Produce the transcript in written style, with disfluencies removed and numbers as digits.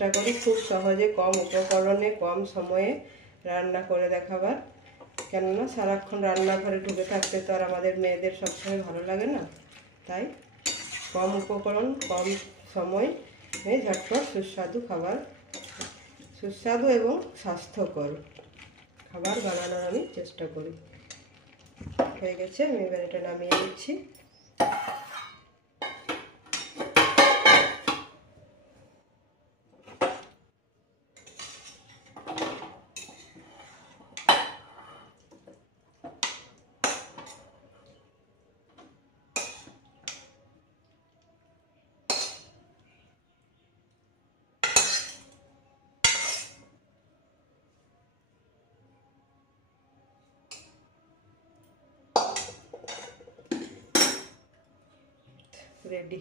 চেষ্টা করি খুব সহজে কম উপকরণে কম সময়ে রান্না করে দেখাবার। কেননা সারাক্ষণ রান্নাঘরে ঢুকে থাকতে তো আর আমাদের মেয়েদের সবসময় ভালো লাগে না, তাই কম উপকরণ কম সময় ঝটপট সুস্বাদু খাবার, সুস্বাদু এবং স্বাস্থ্যকর খাবার বানানোর আমি চেষ্টা করি। হয়ে গেছে, আমি এবার এটা নামিয়ে নিচ্ছি। রেডি।